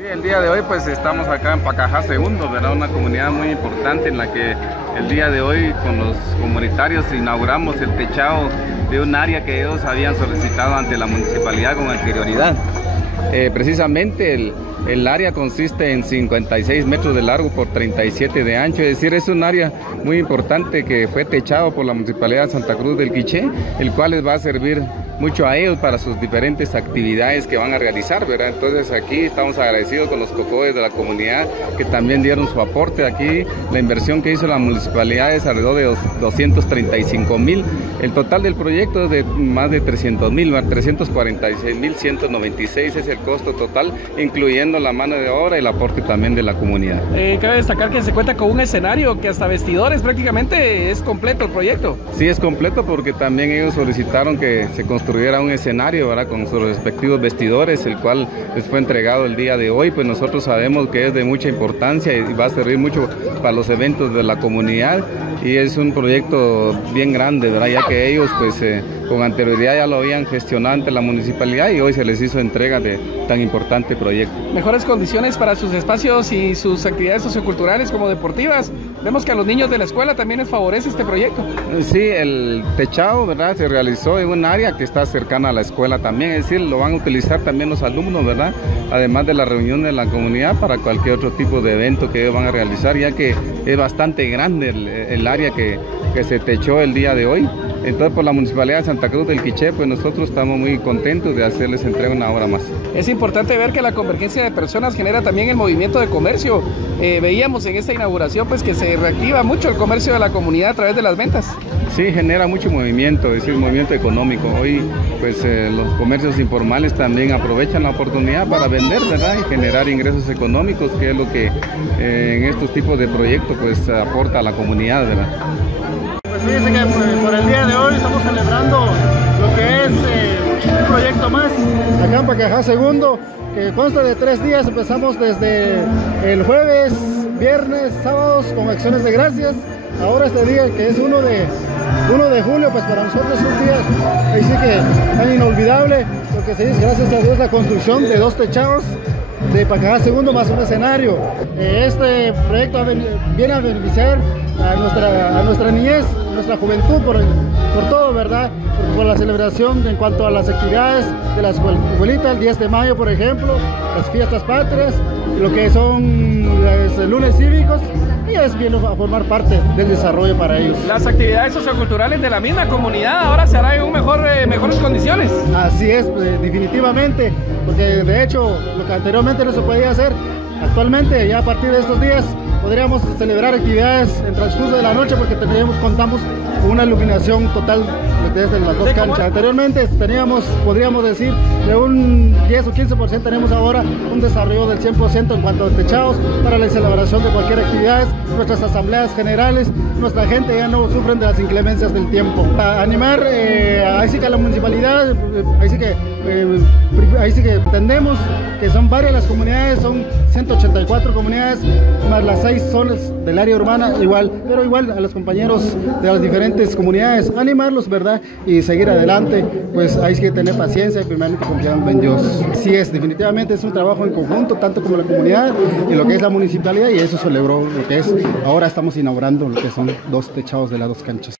Sí, el día de hoy pues estamos acá en Pacajá Segundo, ¿verdad? Una comunidad muy importante en la que el día de hoy con los comunitarios inauguramos el techado de un área que ellos habían solicitado ante la municipalidad con anterioridad. Precisamente el área consiste en 56 metros de largo por 37 de ancho, es decir, es un área muy importante que fue techado por la Municipalidad de Santa Cruz del Quiché, el cual les va a servir mucho a ellos para sus diferentes actividades que van a realizar, ¿verdad? Entonces aquí estamos agradecidos con los cocodes de la comunidad que también dieron su aporte. Aquí la inversión que hizo la municipalidad es alrededor de 235.000. El total del proyecto es de más de 300.000, 346.196 es el costo total, incluyendo la mano de obra y el aporte también de la comunidad. Cabe destacar que se cuenta con un escenario que hasta vestidores prácticamente es completo el proyecto. Sí, es completo porque también ellos solicitaron que se construyera un escenario, ¿verdad?, con sus respectivos vestidores, el cual les fue entregado el día de hoy. Pues nosotros sabemos que es de mucha importancia y va a servir mucho para los eventos de la comunidad, y es un proyecto bien grande, ¿verdad?, ya que ellos pues con anterioridad ya lo habían gestionado ante la municipalidad y hoy se les hizo entrega de tan importante proyecto. Mejores condiciones para sus espacios y sus actividades socioculturales como deportivas. Vemos que a los niños de la escuela también les favorece este proyecto. Sí, el techado, ¿verdad?, se realizó en un área que está cercana a la escuela también, es decir, lo van a utilizar también los alumnos, ¿verdad?, además de la reunión de la comunidad para cualquier otro tipo de evento que ellos van a realizar, ya que es bastante grande el área que se techó el día de hoy. Entonces, por la Municipalidad de Santa Cruz del Quiché, pues nosotros estamos muy contentos de hacerles entrega una obra más. Es importante ver que la convergencia de personas genera también el movimiento de comercio. Veíamos en esta inauguración pues que se reactiva mucho el comercio de la comunidad a través de las ventas. Sí, genera mucho movimiento, es decir, movimiento económico. Hoy pues los comercios informales también aprovechan la oportunidad para vender, ¿verdad?, y generar ingresos económicos, que es lo que en estos tipos de proyectos pues aporta a la comunidad, ¿verdad? Pues fíjense que por el día de hoy estamos celebrando lo que es un proyecto más acá en Pacajá Segundo, que consta de 3 días. Empezamos desde el jueves, viernes, sábados con acciones de gracias. Ahora este día que es 1 de julio, pues para nosotros es un día ahí sí que tan inolvidable, porque se dice, gracias a Dios, la construcción de 2 techados de Pacajá Segundo más un escenario. Este proyecto viene a beneficiar a nuestra niñez, nuestra juventud por todo, ¿verdad? Por la celebración en cuanto a las actividades de la escuelita, el 10 de mayo, por ejemplo, las fiestas patrias, lo que son los lunes cívicos, y es bien a formar parte del desarrollo para ellos. Las actividades socioculturales de la misma comunidad ahora se harán en mejores condiciones. Así es, definitivamente, porque de hecho lo que anteriormente no se podía hacer, actualmente ya a partir de estos días podríamos celebrar actividades en transcurso de la noche, porque contamos con una iluminación total desde las 2 canchas. Anteriormente podríamos decir, de un 10 o 15%, tenemos ahora un desarrollo del 100% en cuanto a techados para la celebración de cualquier actividad. Nuestras asambleas generales, nuestra gente ya no sufren de las inclemencias del tiempo. Para animar, ahí sí que a la municipalidad, ahí sí que entendemos que son varias las comunidades, son 184 comunidades, más las 6 zonas del área urbana, pero igual a los compañeros de las diferentes comunidades, animarlos, ¿verdad?, y seguir adelante. Pues hay que tener paciencia y primeramente confiando en Dios. Sí, definitivamente es un trabajo en conjunto, tanto como la comunidad y lo que es la municipalidad, y eso se logró, lo que es, ahora estamos inaugurando lo que son 2 techados de las 2 canchas.